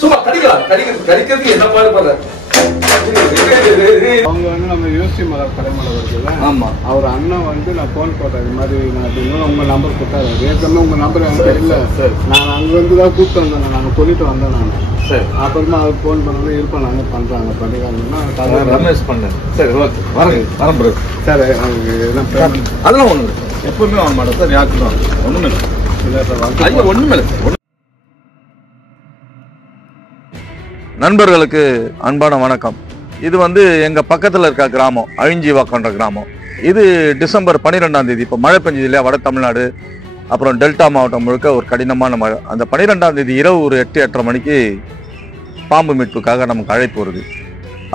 சும்மா கடிக்கலாம். கடிக்கிறதுக்கு என்ன பாடுபடுற? அவங்க வந்து நம்ம யூசி மலர் கடைமலை இருக்குல்ல. ஆமா. அவர் அண்ணன் வந்து நான் போன் போட்டேன் இது மாதிரி நான் உங்க நம்பர் கொடுத்தாரு. ஏற்கனவே உங்க நம்பர் எனக்கு இல்லை. நான் அங்க வந்து தான் கூப்பிட்டு வந்தேன். நான் சொல்லிட்டு வந்தேன் நான். சரி. அப்புறமா அவர் போன் பண்ணணும் இருப்பேன் நாங்கள் பண்றாங்க பண்ணிக்காங்கன்னா ரமேஷ் பண்ணேன். சரி ஓகே வரேன் ப்ரோ. சரி அவங்க அதெல்லாம் ஒண்ணு இல்லை. எப்பவுமே வாங்க மாட்டேன் சார். யாருக்கு தான் ஒண்ணுமே இல்லை. இல்லை சார் ஐயோ ஒண்ணுமே இல்லை. நண்பர்களுக்கு அன்பான வணக்கம். இது வந்து எங்க பக்கத்துல இருக்க கிராமம் அழிஞ்சிவாக்கன்ற கிராமம். இது டிசம்பர் 12ஆம் தேதி இப்போ மழை பெஞ்சது இல்லையா வட தமிழ்நாடு அப்புறம் டெல்டா மாவட்டம் முழுக்க ஒரு கடினமான மழை. அந்த 12ஆம் தேதி இரவு ஒரு 8-8:30 மணிக்கு பாம்பு மீட்புக்காக நமக்கு அழைப்பு வருது.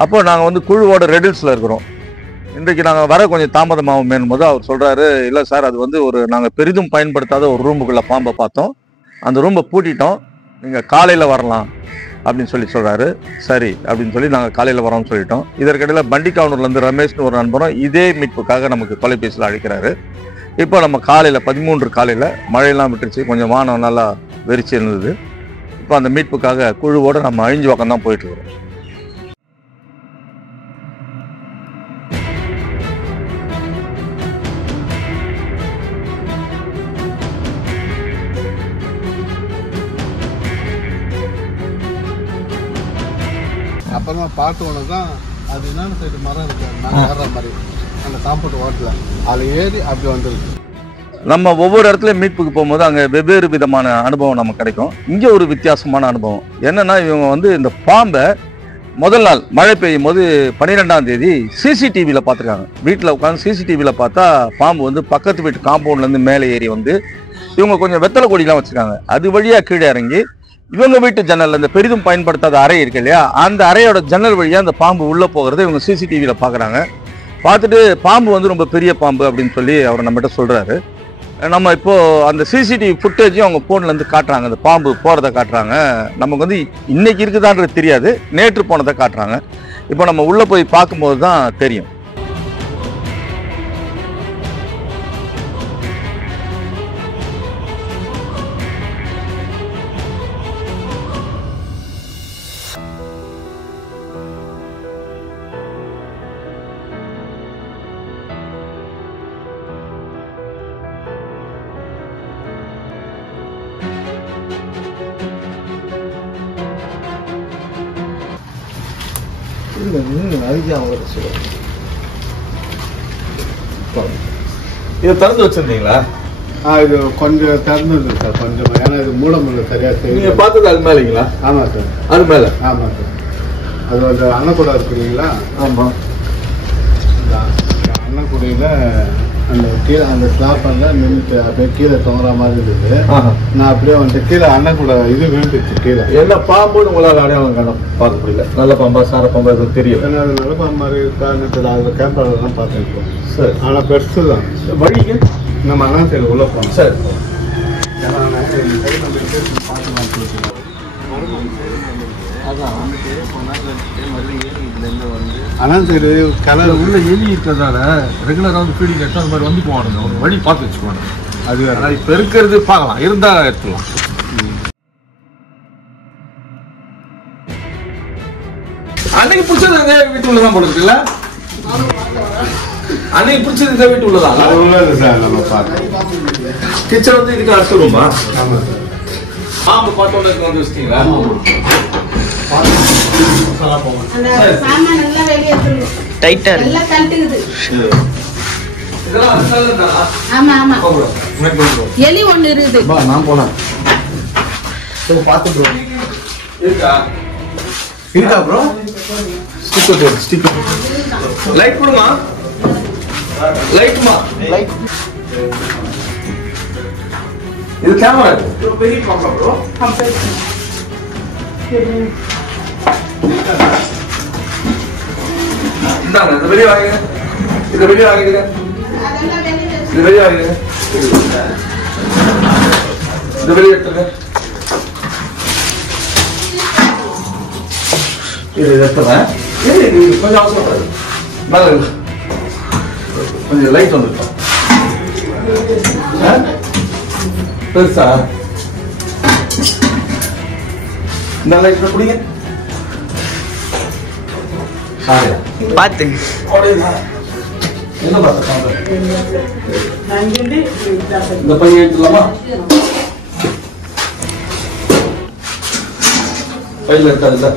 அப்போ நாங்கள் வந்து குழுவோட ரெடில்ஸில் இருக்கிறோம். இன்றைக்கு நாங்கள் வர கொஞ்சம் தாமதமாகும் போது அவர் சொல்கிறாரு, இல்லை சார் அது வந்து நாங்கள் பெரிதும் பயன்படுத்தாத ஒரு ரூமுக்குள்ளே பாம்பை பார்த்தோம், அந்த ரூமை பூட்டிட்டோம், நீங்கள் காலையில் வரலாம் அப்படின்னு சொல்கிறாரு. சரி அப்படின்னு சொல்லி நாங்கள் காலையில் வரோம்னு சொல்லிட்டோம். இதற்கிடையில் பண்டிகாவனூர்லேருந்து ரமேஷ்னு ஒரு நண்பரும் இதே மீட்புக்காக நமக்கு தொலைபேசியில் அழைக்கிறாரு. இப்போ நம்ம காலையில் 13 காலையில் மழையெல்லாம் விட்டுருச்சு, கொஞ்சம் வானம் நல்லா வெறிச்சு இருந்தது. இப்போ அந்த மீட்புக்காக குழுவோடு நம்ம அழிஞ்சிவாக்கம் தான் போயிட்டுருக்கிறோம். அப்புறமா பார்த்து ஒன்று தான் அது என்னன்னு சைடு மரம் இருக்கு நான் ஏறுற மாதிரி அந்த காம்பவுண்ட் ஓட்டில் அதில் ஏறி அப்படி வந்துருக்கு. நம்ம ஒவ்வொரு இடத்துலையும் மீட்புக்கு போகும்போது அங்கே வெவ்வேறு விதமான அனுபவம் நமக்கு கிடைக்கும். இங்கே ஒரு வித்தியாசமான அனுபவம் என்னன்னா, இவங்க வந்து இந்த பாம்பை முதல் நாள் மழை பெய்யும் போது 12ஆம் தேதி சிசிடிவியில் பார்த்துருக்காங்க. வீட்டில் உட்காந்து சிசிடிவியில் பார்த்தா பாம்பு வந்து பக்கத்து வீட்டு காம்பவுண்ட்லேருந்து மேலே ஏறி வந்து இவங்க கொஞ்சம் வெத்தலை கொடிலாம் வச்சுருக்காங்க. அது வழியாக கீழே இறங்கி இவங்க வீட்டு ஜன்னல் இந்த பெரிதும் பயன்படுத்தாத அறை இருக்கு இல்லையா, அந்த அறையோட ஜன்னல் வழியாக அந்த பாம்பு உள்ளே போகிறத இவங்க சிசிடிவியில் பார்க்குறாங்க. பார்த்துட்டு பாம்பு வந்து ரொம்ப பெரிய பாம்பு அப்படின்னு சொல்லி அவர் நம்மகிட்ட சொல்கிறாரு. நம்ம இப்போது அந்த சிசிடிவி ஃபுட்டேஜையும் அவங்க ஃபோன்லேருந்து காட்டுறாங்க. அந்த பாம்பு போகிறத காட்டுறாங்க. நமக்கு வந்து இன்னைக்கு இருக்குதான்றது தெரியாது, நேற்று போனதை காட்டுறாங்க. இப்போ நம்ம உள்ளே போய் பார்க்கும்போது தான் தெரியும். இதை திறந்து வச்சிருந்தீங்களா? இது கொஞ்சம் திறந்துருக்கு சார் கொஞ்சம், ஏன்னா இது மூட முடியல சரியா தெரியும். நீங்க பார்த்தது அது மேலேங்களா? ஆமாம் சார் அது மேலே. ஆமாம் சார் அது அந்த அன்னக்கூடை இருக்குங்களா? ஆமாம். இந்த அன்னக்கூடையில் அந்த கீழே அந்த ஸ்லாப்பரில் நின்றுட்டு அப்படியே கீழே தொங்குற மாதிரி இருந்தது. நான் அப்படியே வந்துட்டு கீழே அன்னக்கூடை இது விழுந்துச்சு கீழே. என்ன பாம்புன்னு உங்களால் அடையாளம் காண பார்க்க முடியல? நல்ல பாம்பா சார பாம்பா எதுவும் தெரியும்? ஏன்னா அது நல்ல பாம்பு மாதிரி இருக்கான்னு அதில் கேமராலாம் பார்த்துருக்கோம். சரி. ஆனால் பெருசு தான். வழிக்கு நம்ம அண்ணா சைடு உள்ளே போனோம். சரி. அண்ணா சைடு கலர் உள்ள எலி இருக்கிறதால ரெகுலராக வந்து ஃபீடிங் எடுத்து அந்த மாதிரி வந்து போவானுங்க. ஒரு வழி பார்த்து வச்சுக்குவாங்க. அது ஆனால் இப்போ இருக்கிறது பார்க்கலாம், இருந்தால் எடுத்துக்கலாம். அன்னைக்கு பிடிச்சது இதே வீட்டுக்குள்ள தான் போட்டுருக்குல்ல? அன்னைக்கு பிடிச்சது இதே வீட்டு உள்ளதான் உள்ளது சார். நம்ம பார்த்தோம் கிச்சன் வந்து இதுக்கு அடுத்த ரூமா? ஆமாம் சார். பாம்பு பார்த்தோன்னு வந்து வச்சிட்டீங்களா? டைட்டா இருக்கு. ஆமா ஆமா எலி ஒண்ணு இருக்குது. நான் போனேன் பார்த்துட்டு இருக்கா இருக்கா ப்ரோ? ஸ்டிக்கர் லைட் கொடுமா, லைட்மா லைட். இது கேமரா பெரிய பாம்பா ப்ரோ? இந்தாங்க இந்த வெளியே வாங்க, இந்த வெளியே வாங்கிடுங்க, இந்த வெளியே வாங்கிடுங்க, இந்த வெளியே எடுத்துங்க. இது எடுத்துறேன். கொஞ்சம் அவசரப்படாது, மேலே கொஞ்சம் லைட் வந்துருக்கோம். பெருசா இந்த லைட்ல புடிங்க. சாரியா பாத்து என்ன பாத்து இந்த பையன் எடுத்துலாமா? பையில இருக்காதுல்ல?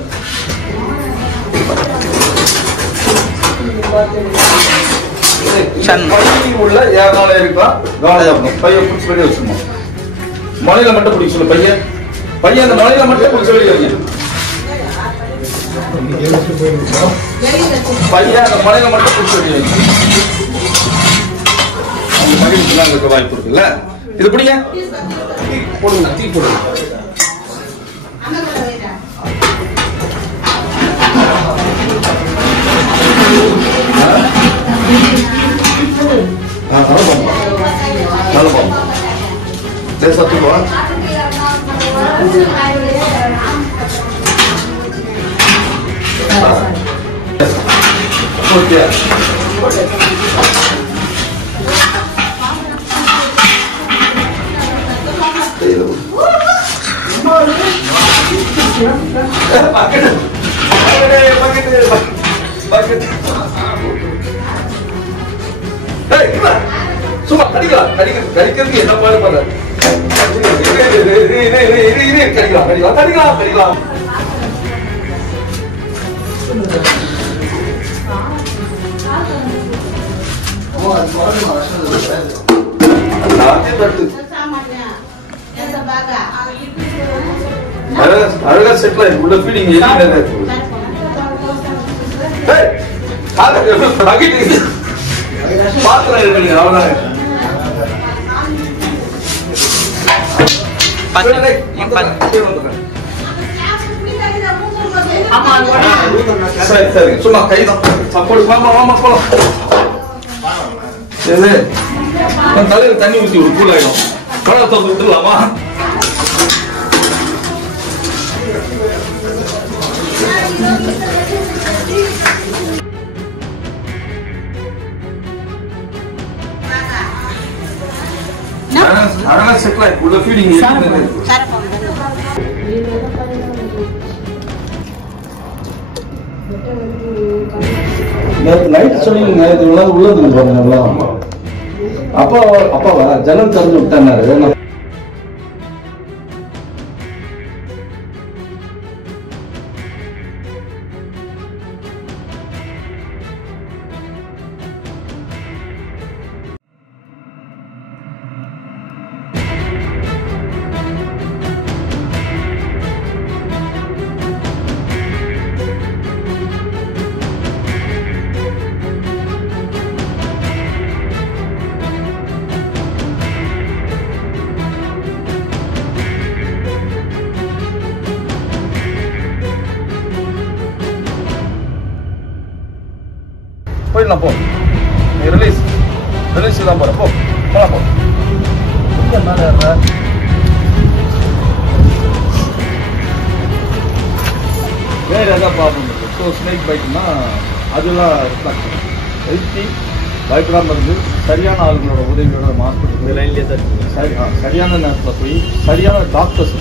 உள்ள யாருனால இருக்கா காலையாகணும். பைய பிடிச்சி வெளியே வச்சுருமா? மலையில மட்டும் பிடிக்க சொல்லு பையன். பையன் அந்த மலையில மட்டும் பிடிச்சி வெளியே வைங்க. பையன் அந்த மலையில மட்டும் பிடிச்சி வெளியே வைங்க. அந்த மகிழ்ச்சிலாம் இருக்க வாய்ப்பு இருக்குல்ல? இது பிடிங்க. போடுங்க, தீ போடுங்க. சும்மா கடிக்கலாம். கடிக்கிறதுக்கு என்ன பாடு பண்ண கடிக்கலாம். அழகா செட்டில் ஆயிருக்கு. உள்ள ஃபீடிங் பாத்திரம் இருக்கு. அவ்வளவுதான். சரி சரி சும்மா கைதான் சப்போர்ட். மாமா போலாம். தலையில தண்ணி ஊற்றி ஒரு கூல் ஆயிடும். கடலை திறந்து விட்டுலாமா? அழகா செட்டில் ஆயிருக்கு. உள்ள ஃபீடிங் நைட் சொன்னீங்க. இது உள்ளது பாருங்க. அப்பாவா ஜன்னல் திறந்து விட்டாரு. போயிடலாம். போ ரிலீஸ் தான் போற. போலாம் போ. வேற ஏதாவது ப்ராப்ளம் இருக்கு. ஸோ ஸ்னேக் பைட்னா அதெல்லாம் ரிஃப்ளாக்ட் ஹெல்த்தி பயப்படாமல் இருந்து சரியான ஆளுங்களோட உதவியோட ஹாஸ்பிட்டல் சரியான நேரத்தில் போய் சரியான டாக்டர்ஸ்